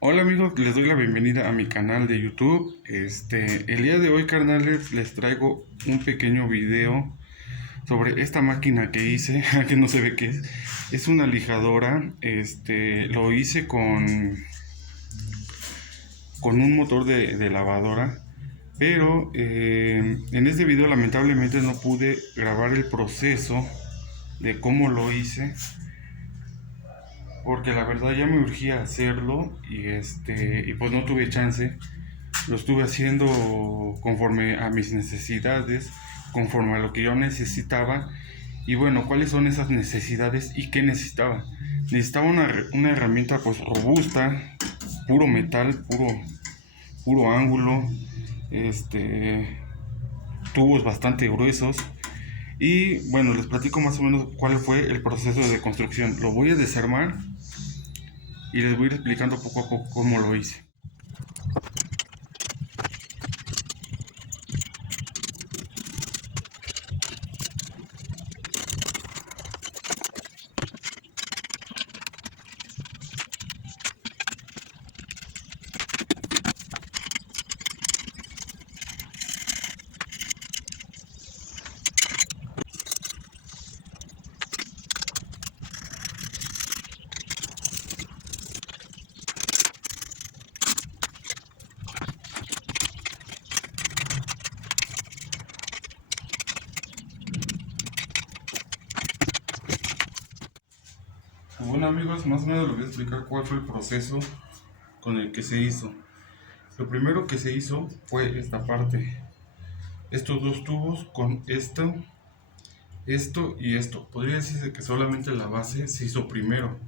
Hola amigos, les doy la bienvenida a mi canal de YouTube. El día de hoy, carnales, les traigo un pequeño video sobre esta máquina que hice, que no se ve qué es. Es una lijadora. Lo hice con un motor de lavadora, pero en este video lamentablemente no pude grabar el proceso de cómo lo hice, porque la verdad ya me urgía hacerlo y pues no tuve chance. Lo estuve haciendo conforme a mis necesidades, conforme a lo que yo necesitaba. Y bueno, ¿cuáles son esas necesidades y qué necesitaba? Necesitaba una herramienta pues robusta, puro metal, puro ángulo, este, tubos bastante gruesos. Y bueno, les platico más o menos cuál fue el proceso de construcción. Lo voy a desarmar y les voy a ir explicando poco a poco cómo lo hice. Bueno amigos, más o menos les voy a explicar cuál fue el proceso con el que se hizo. Lo primero que se hizo fue esta parte, estos dos tubos con esto y esto. Podría decirse que solamente la base se hizo primero.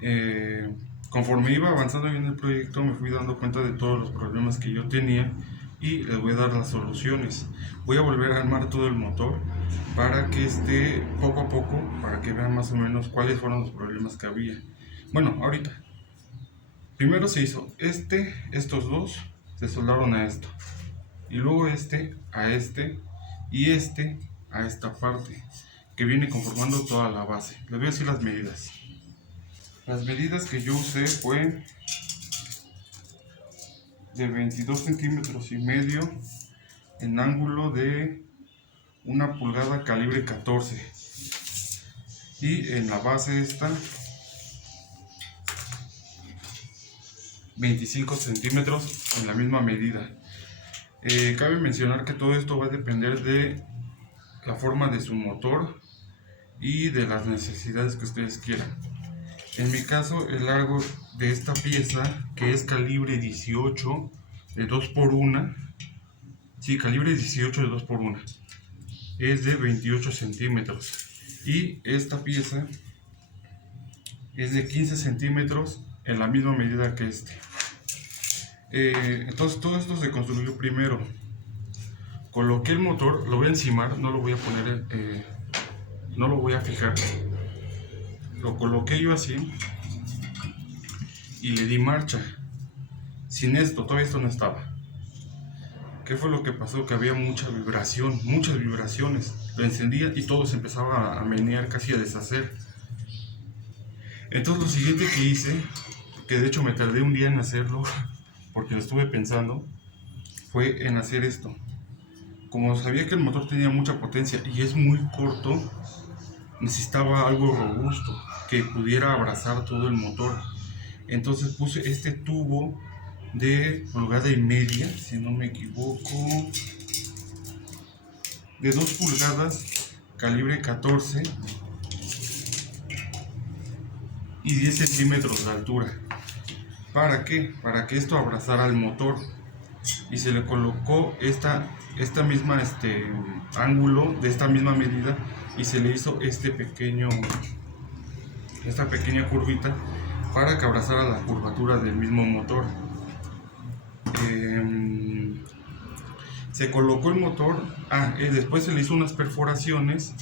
Eh, Conforme iba avanzando en el proyecto me fui dando cuenta de todos los problemas que yo tenía y les voy a dar las soluciones. Voy a volver a armar todo el motor para que esté poco a poco, para que vean más o menos cuáles fueron los problemas que había. Bueno, ahorita. Primero se hizo estos dos se soldaron a esto, y luego a y a esta parte, que viene conformando toda la base. Les voy a decir las medidas. Las medidas que yo usé fue de 22 centímetros y medio en ángulo de 1 pulgada calibre 14, y en la base 25 centímetros en la misma medida. Cabe mencionar que todo esto va a depender de la forma de su motor y de las necesidades que ustedes quieran. En mi caso, el largo de esta pieza, que es calibre 18 de 2x1, sí, calibre 18 de 2x1, es de 28 centímetros. Y esta pieza es de 15 centímetros en la misma medida que entonces todo esto se construyó primero. Coloqué el motor, lo voy a encimar, no lo voy a poner, no lo voy a fijar. Lo coloqué yo así y le di marcha. Sin esto, todo esto no estaba. ¿Qué fue lo que pasó? Que había mucha vibración, muchas vibraciones. Lo encendía y todo se empezaba a menear, casi a deshacer. Entonces lo siguiente que hice, que de hecho me tardé un día en hacerlo, porque lo estuve pensando, fue en hacer esto. Como sabía que el motor tenía mucha potencia y es muy corto, necesitaba algo robusto que pudiera abrazar todo el motor. Entonces puse este tubo de 1,5 pulgadas, si no me equivoco, de 2 pulgadas, calibre 14 y 10 centímetros de altura. ¿Para qué? Para que esto abrazara al motor. Y se le colocó esta misma ángulo de esta misma medida, y se le hizo esta pequeña curvita para que abrazara la curvatura del mismo motor. Se colocó el motor, después se le hizo unas perforaciones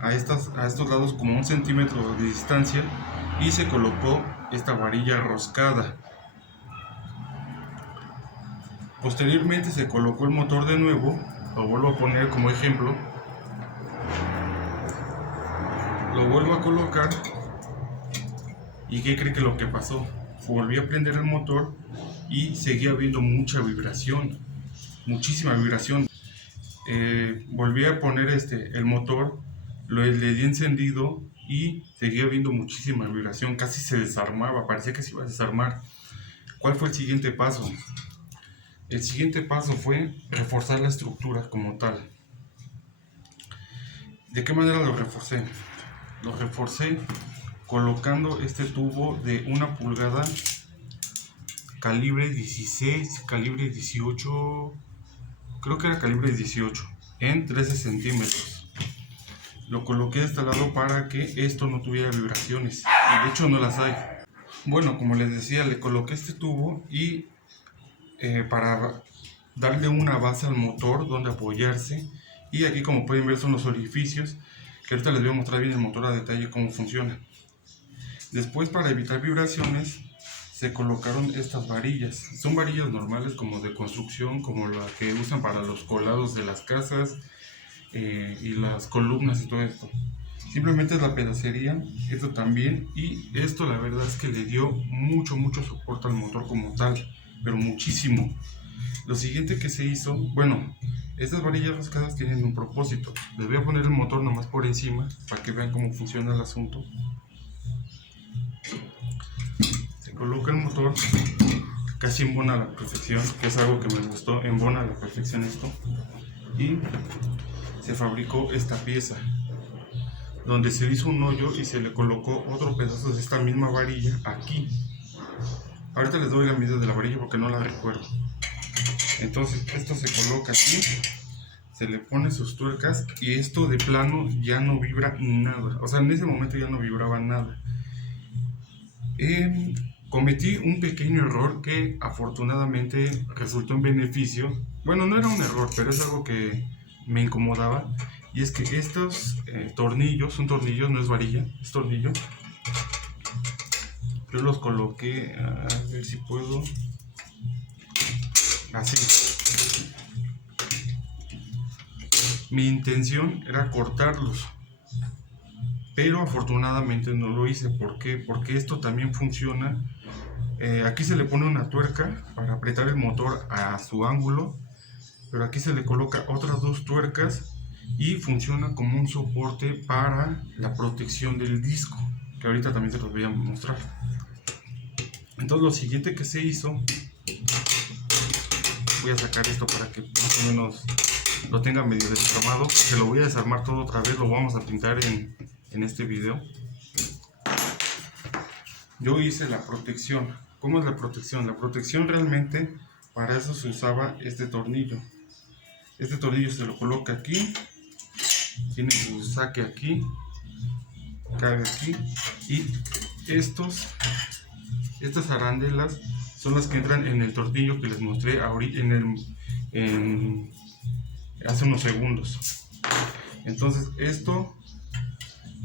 a estos lados como 1 centímetro de distancia, y se colocó esta varilla roscada. Posteriormente se colocó el motor de nuevo, lo vuelvo a poner como ejemplo, lo vuelvo a colocar, y ¿qué cree que lo que pasó? volví a prender el motor y seguía habiendo mucha vibración, muchísima vibración. Volví a poner el motor, le di encendido y seguía habiendo muchísima vibración, casi se desarmaba, parecía que se iba a desarmar. ¿Cuál fue el siguiente paso? El siguiente paso fue reforzar la estructura como tal. ¿De qué manera lo reforcé? Lo reforcé colocando este tubo de 1 pulgada, calibre 16, calibre 18, creo que era calibre 18, en 13 centímetros. Lo coloqué de este lado para que esto no tuviera vibraciones, y de hecho no las hay. Bueno, como les decía, le coloqué este tubo y para darle una base al motor donde apoyarse, y aquí, como pueden ver, son los orificios que ahorita les voy a mostrar bien el motor a detalle cómo funciona. Después, para evitar vibraciones, se colocaron estas varillas. Son varillas normales como de construcción, como la que usan para los colados de las casas y las columnas y todo esto. Simplemente es la pedacería, esto también, y esto la verdad es que le dio mucho soporte al motor como tal, pero muchísimo. Lo siguiente que se hizo, bueno, estas varillas rascadas tienen un propósito. Les voy a poner el motor nomás por encima para que vean cómo funciona el asunto. Se coloca el motor, casi embona a la perfección, que es algo que me gustó, embona a la perfección esto. Y se fabricó esta pieza, donde se hizo un hoyo y se le colocó otro pedazo de esta misma varilla aquí. Ahorita les doy la medida de la varilla porque no la recuerdo. Entonces esto se coloca aquí, se le pone sus tuercas y esto de plano ya no vibra nada. O sea, en ese momento ya no vibraba nada. Cometí un pequeño error que afortunadamente resultó en beneficio. Bueno, no era un error, pero es algo que me incomodaba. Y es que estos tornillos, son tornillos, no es varilla, es tornillo. Yo los coloqué, a ver si puedo, así. Mi intención era cortarlos, pero afortunadamente no lo hice. ¿Por qué? Porque esto también funciona. Aquí se le pone una tuerca para apretar el motor a su ángulo, pero aquí se le coloca otras 2 tuercas y funciona como un soporte para la protección del disco, que ahorita también se los voy a mostrar. Entonces lo siguiente que se hizo, voy a sacar esto para que más o menos lo tenga medio desarmado. Se lo voy a desarmar todo otra vez, lo vamos a pintar en este video. Yo hice la protección. ¿Cómo es la protección? La protección realmente, para eso se usaba este tornillo. Este tornillo se lo coloca aquí, tiene su saque aquí, cabe aquí, y estas arandelas son las que entran en el tornillo que les mostré ahorita hace unos segundos. Entonces esto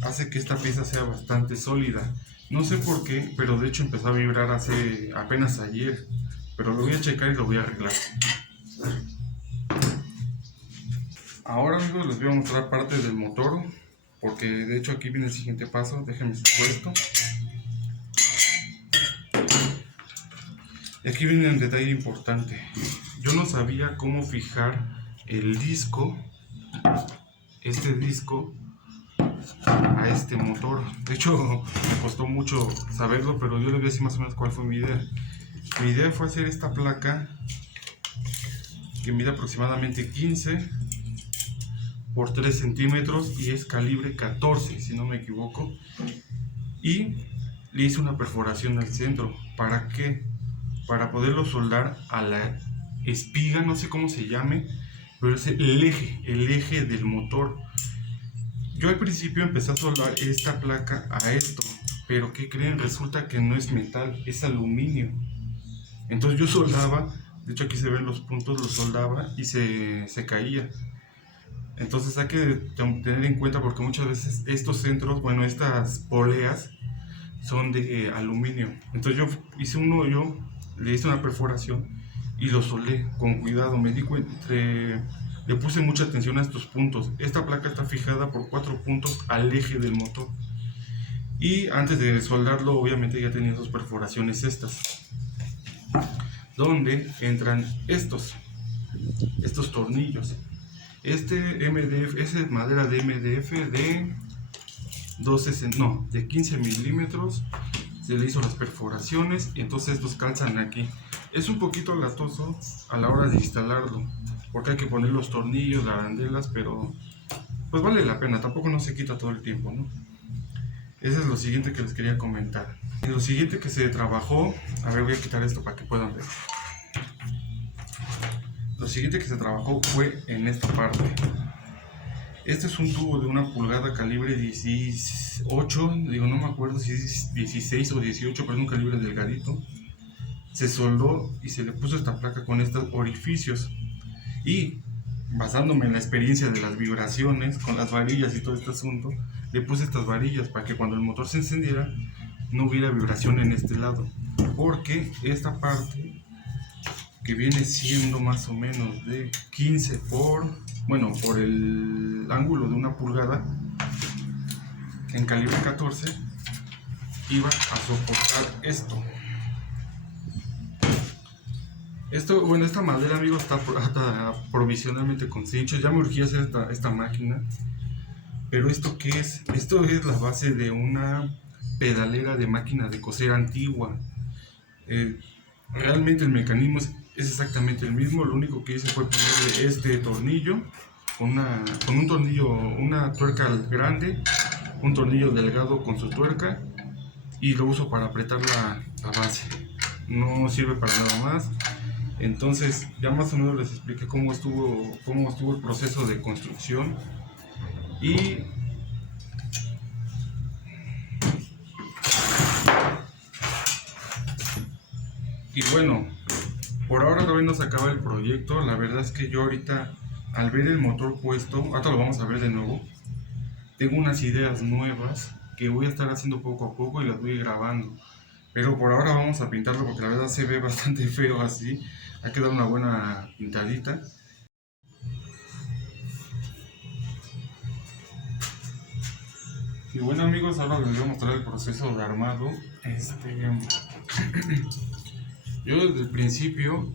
hace que esta pieza sea bastante sólida. No sé por qué, pero de hecho empezó a vibrar apenas ayer, pero lo voy a checar y lo voy a arreglar. Ahora, amigos, les voy a mostrar parte del motor, porque de hecho aquí viene el siguiente paso. Déjenme sacar esto. Y aquí viene un detalle importante. Yo no sabía cómo fijar el disco, este disco, a este motor. De hecho, me costó mucho saberlo, pero yo les voy a decir más o menos cuál fue mi idea. Mi idea fue hacer esta placa que mide aproximadamente 15 por 3 centímetros y es calibre 14, si no me equivoco. Y le hice una perforación al centro. ¿Para qué? Para poderlo soldar a la espiga, no sé cómo se llame, pero es el eje del motor. Yo al principio empecé a soldar esta placa a esto, pero ¿qué creen? Resulta que no es metal, es aluminio. Entonces yo soldaba, de hecho aquí se ven los puntos, lo soldaba y se caía. Entonces hay que tener en cuenta, porque muchas veces estos centros, bueno, estas poleas son de aluminio. Entonces yo hice un hoyo, le hice una perforación y lo soldé con cuidado. Me di cuenta, le puse mucha atención a estos puntos. Esta placa está fijada por 4 puntos al eje del motor Y antes de soldarlo, obviamente ya tenía sus perforaciones estas, donde entran estos tornillos. Este MDF, es madera de MDF de 15 milímetros. Se le hizo las perforaciones y entonces estos calzan aquí. Es un poquito latoso a la hora de instalarlo, porque hay que poner los tornillos, las arandelas, pero pues vale la pena, tampoco no se quita todo el tiempo, ¿no? Eso es lo siguiente que les quería comentar. Y lo siguiente que se trabajó, a ver, voy a quitar esto para que puedan ver. Lo siguiente que se trabajó fue en esta parte. Este es un tubo de 1 pulgada calibre 18, digo, no me acuerdo si es 16 o 18, pero es un calibre delgadito. Se soldó y se le puso esta placa con estos orificios. Y basándome en la experiencia de las vibraciones con las varillas y todo este asunto, le puse estas varillas para que cuando el motor se encendiera no hubiera vibración en este lado, porque esta parte, que viene siendo más o menos de 15 por el ángulo de 1 pulgada en calibre 14, iba a soportar esto. Esta madera, amigos, está provisionalmente con cinchos. Ya me urgía hacer esta máquina. Pero ¿esto qué es? Esto es la base de una pedalera de máquina de coser antigua. Realmente el mecanismo es exactamente el mismo. Lo único que hice fue ponerle este tornillo con un tornillo, una tuerca grande, un tornillo delgado con su tuerca, y lo uso para apretar la base. No sirve para nada más. Entonces ya más o menos les expliqué cómo estuvo el proceso de construcción. Y bueno, por ahora todavía no se acaba el proyecto. La verdad es que yo ahorita, al ver el motor puesto, ahorita lo vamos a ver de nuevo, tengo unas ideas nuevas que voy a estar haciendo poco a poco y las voy grabando. Pero por ahora vamos a pintarlo porque la verdad se ve bastante feo así. Hay que dar una buena pintadita. Y bueno, amigos, ahora les voy a mostrar el proceso de armado. Yo desde el principio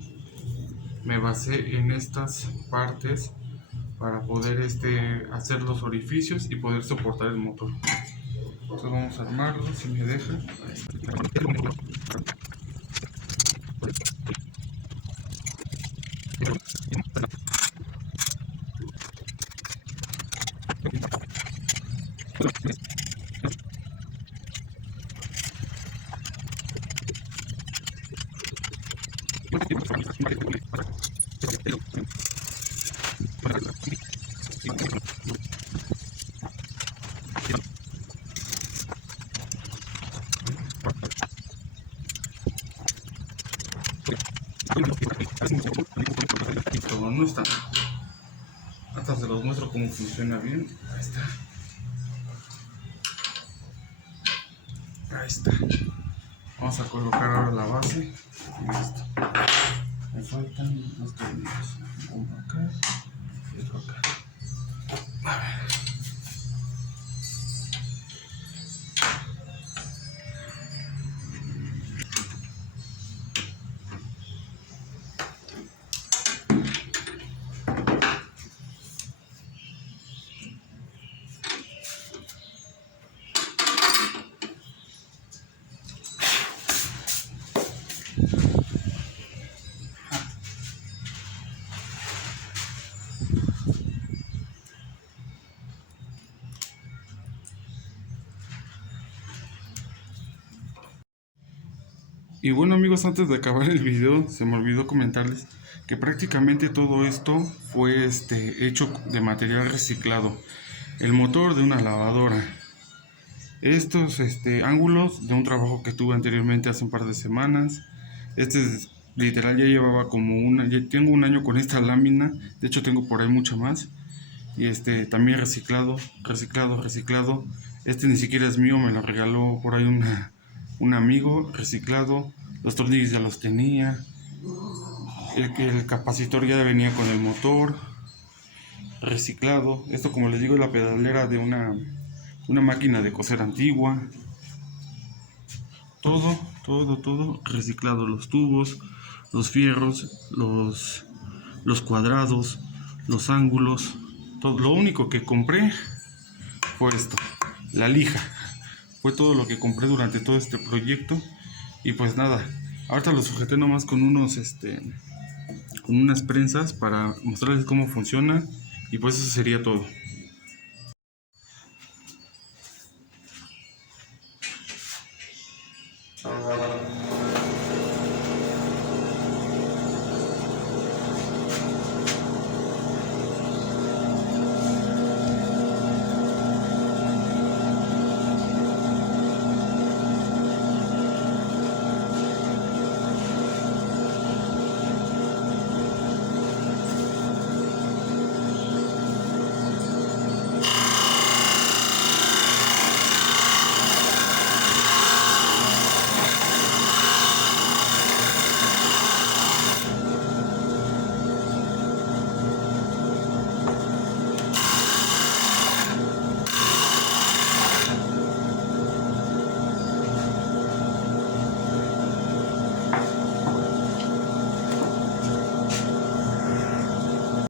me basé en estas partes para poder hacer los orificios y poder soportar el motor. Entonces vamos a armarlo, si me deja. Todo no está. Hasta se los muestro cómo funciona bien. Ahí está. Ahí está. Vamos a colocar ahora la base. Y listo. Me faltan los tornillos. Uno acá y otro acá. A ver. Y bueno, amigos, antes de acabar el video se me olvidó comentarles que prácticamente todo esto fue hecho de material reciclado. El motor de una lavadora, estos ángulos de un trabajo que tuve anteriormente hace un par de semanas. Literal ya llevaba ya tengo un año con esta lámina, de hecho tengo por ahí mucha más. Y también reciclado. Ni siquiera es mío, me lo regaló por ahí un amigo. Reciclado. Los tornillos ya los tenía. El capacitor ya venía con el motor. Reciclado. Esto, como les digo, es la pedalera de una máquina de coser antigua. todo reciclado, los tubos, los fierros, los cuadrados, los ángulos, todo. Lo único que compré fue esto, la lija. Fue todo lo que compré durante todo este proyecto. Y pues nada, ahorita lo sujeté nomás con con unas prensas para mostrarles cómo funciona. Y pues eso sería todo.